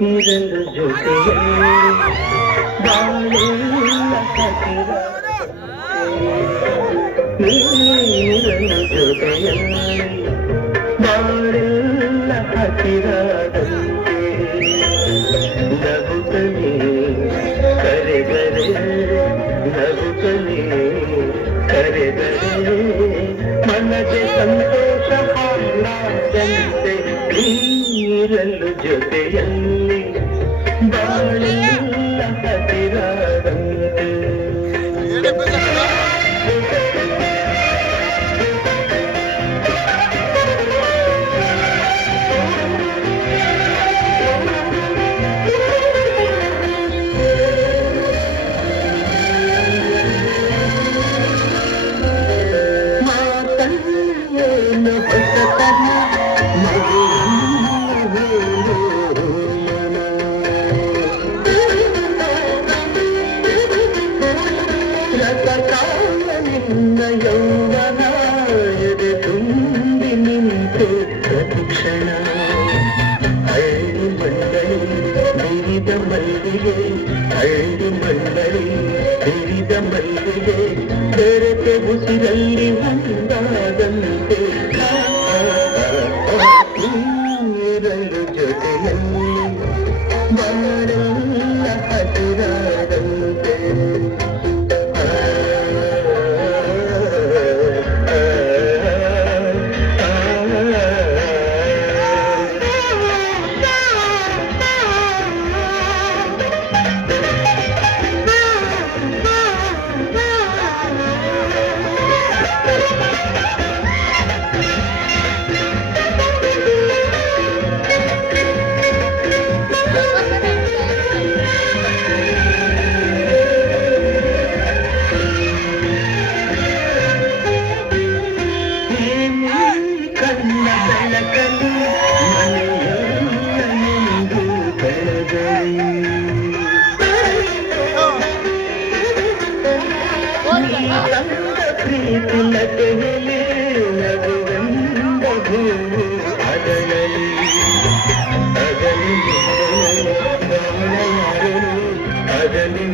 ನೀರಲು ಜೊತೆಯಲ್ಲಿ ಬಾಳೆಲ್ಲ ಹಸಿರ ನೀರಲು ಜೊತೆಯಲ್ಲಿ ಬಾಳೆಲ್ಲ ಹಸಿರಾದಂತೆ ನಗುತ್ತಲೇ ಕರೆದರೆ ನಗುತ್ತಲೇ ಕರೆದರೆ ಮನಗೆ ಸಂತೋಷ ಹಾಡಂತೆ ನೀರಲು ಜೊತೆಯಲ್ಲಿ ಬಾಳೆಲ್ಲ ಹಸಿರಾದಂತೆ ಮಾತನ್ನು ಹೊಸತನ ನಿನ್ನ ಯೌವನ ಎದೆ ತುಂಬಿ ನಿಂತು ಪ್ರತಿಕ್ಷಣ ಹಳ್ಳಿ ಮಂಡಳಿ ಬಿರಿದ ಮಲ್ಲಿಗೆ ಹಳ್ಳಿ ಮಂಡಳಿ ಬಿರಿದ ಮಲ್ಲಿಗೆ ಬೆರೆತೆ ಉಸಿರಲ್ಲಿ ಒಂದಾದಂತೆ ನೀರಲು ಜೊತೆಯಲ್ಲಿ ಬಾಳೆಲ್ಲ ಹಸಿರಾದಂತೆ ಪ್ರೀತಿಲತೆಯಲ್ಲಿ ನಗುವೆಂದ ಹೂವು ಅದರಲ್ಲಿ ಅದಲಿ ಅದಲಿ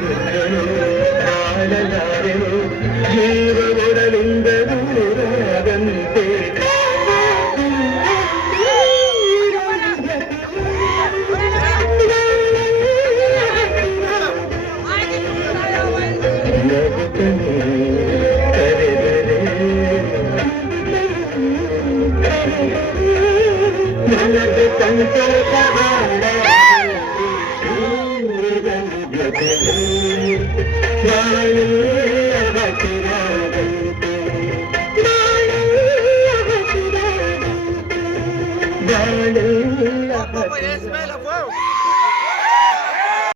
ಆಡಲಾರೆನು ಜೀವ ಒಡಲಿಂದ ದೂರಾದಂತೆ ನನಗೆ ಸಂತೋಷ ಬಾಳೆಲ್ಲ ಹಸಿರಾದಂತೆ